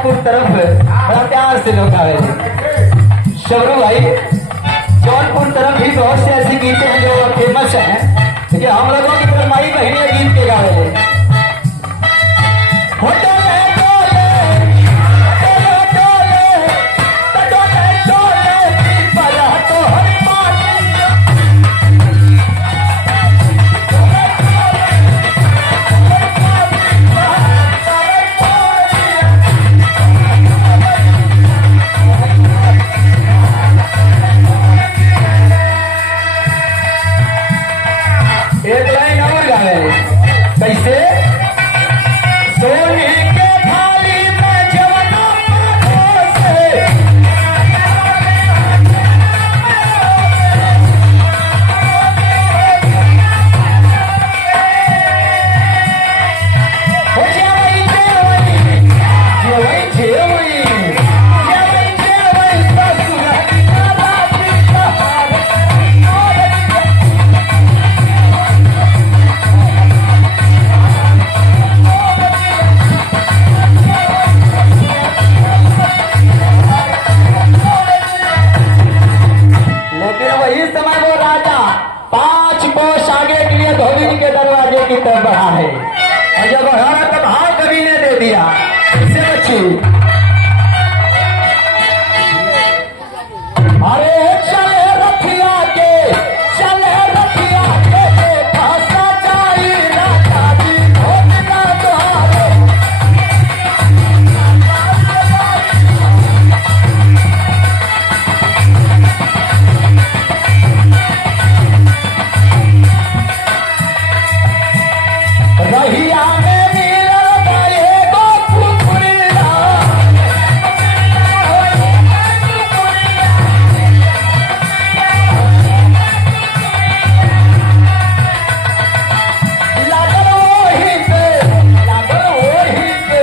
जौनपुर तरफ बड़ा प्यार से लोग आए। शबरू भाई, जौनपुर तरफ भी बहुत से ऐसी गीतें हैं जो फेमस हैं, लेकिन हम लोगों की तरफ माई बहने गीत के गावे। एक लाइन और गावे कैसे, सोने के थाली में जवना से हो जेवई धोबी के दरवाजे की तरफ बढ़ा है, और जब बढ़ा तब हाथ कभी ने दे दिया। इससे बच्ची अरे चले रथिया के, चले रथिया के देखा सजाई राजा जी भोजना द्वारे। रहिया में मिलल बाए गो कुकुरिया, लागल वही पे, लागल वही पे,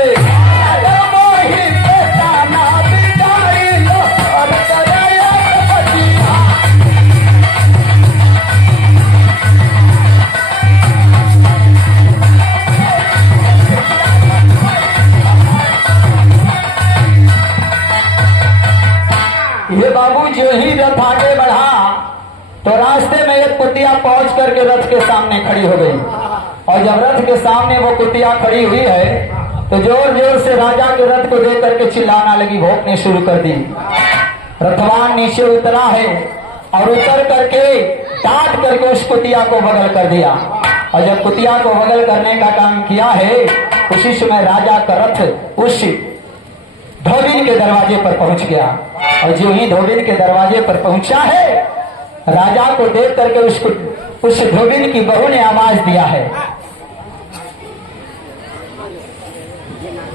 लागल वही पे ताना बिगाड़ी लो अब कराया बचिया। ये बाबू जो ही रथ आगे बढ़ा तो रास्ते में एक कुतिया पहुंच करके रथ के सामने खड़ी हो गई, और जब रथ के सामने वो कुतिया खड़ी हुई है तो जोर जोर से राजा के रथ को देख करके चिल्लाना लगी, भौंकने शुरू कर दी। रथवान नीचे उतरा है और उतर करके डांट करके उस कुतिया को बगल कर दिया, और जब कुतिया को बगल करने का काम किया है उसी समय राजा का रथ उस धोबिन के दरवाजे पर पहुंच गया, और जो ही धोबिन के दरवाजे पर पहुंचा है राजा को देख करके उस धोबिन की बहू ने आवाज दिया है,